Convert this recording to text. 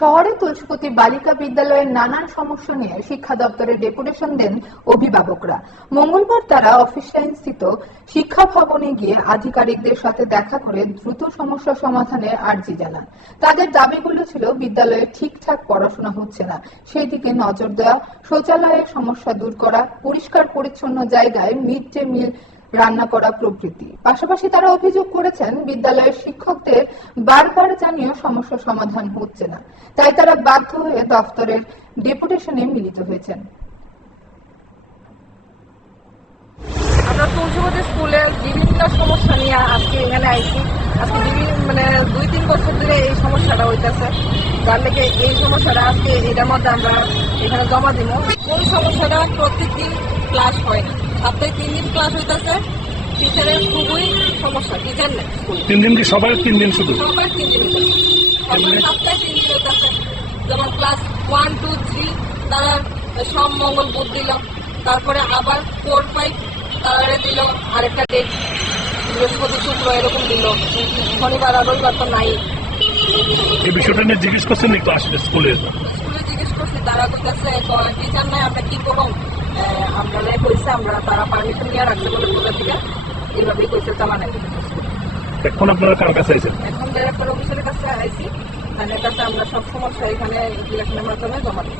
শহরে তুলসীপতি বালিকা বিদ্যালয়ের নানান সমস্যা নিয়ে শিক্ষা দপ্তরে ডেপুটেশন দেন অভিভাবকরা। মঙ্গলবার তারা অফিস লাইনস্থিত শিক্ষা ভবনে গিয়ে আধিকারিকদের সাথে দেখা করে দ্রুত সমস্যা সমাধানের আর্জি জানান। তাদের দাবিগুলো ছিল বিদ্যালয়ে ঠিকঠাক পড়াশোনা হচ্ছে না, সেই দিকে নজর দেওয়া, শৌচালয়ের সমস্যা দূর করা, পরিষ্কার পরিচ্ছন্ন জায়গায় মিড ডে মিল রান্না করা প্রভৃতি। পাশাপাশি তারা অভিযোগ করেছেন বিদ্যালয়ের শিক্ষকদের বারবার জানিয়েও সমস্যা সমাধান হচ্ছে না, তাই তারা বাধ্য হয়ে দপ্তরের ডেপুটেশনে মিলিত হয়েছেন। আমরা তুলসীপতি স্কুলে বিভিন্ন সমস্যা নিয়ে আজকে এখানে আইছি। আজকে বিভিন্ন 2-3 বছর ধরে এই সমস্যাটা হইতেছে, যার লেগে এই সমস্যাটা আজকে এটার মধ্যে আমরা এখানে জমা দিব। কোন সমস্যাটা প্রত্যেকদিন ক্লাস হয় না, সপ্তাহে 3 দিন ক্লাস হইতেছে। টিচারের খুবই সমস্যা, টিচার নেই স্কুলে। 3 দিন কি সবার 3 দিন শুধু? সবার 3 দিন সপ্তাহে 3 দিন হইতেছে। যেমন ক্লাস 1, 2, 3 তারা সব মঙ্গল বুধ দিল, তারপরে আবার 4, 5 তারা দিল আরেকটা ডেট, বৃহস্পতি শুক্র এরকম দিল, শনিবার আর রবিবার তো নাই। এই বিষয়টা নিয়ে জিজ্ঞেস করছেন একটু আসলে স্কুলে জিজ্ঞেস করছি, তারা তো কাছে টিচার নাই, আমরা কি করবো? আমরা কইছে আমরা তারা পারমিশন নিয়ে রাখছে বলে কোথা থেকে এইভাবেই কইছে চালা নাই। এখন আপনারা কার কাছে আইছেন? এখন ডাইরেক্টর অফিসের কাছে আইছি, তাদের কাছে আমরা সব সমস্যা এখানে ইলেকশনের মাধ্যমে জমা দিই।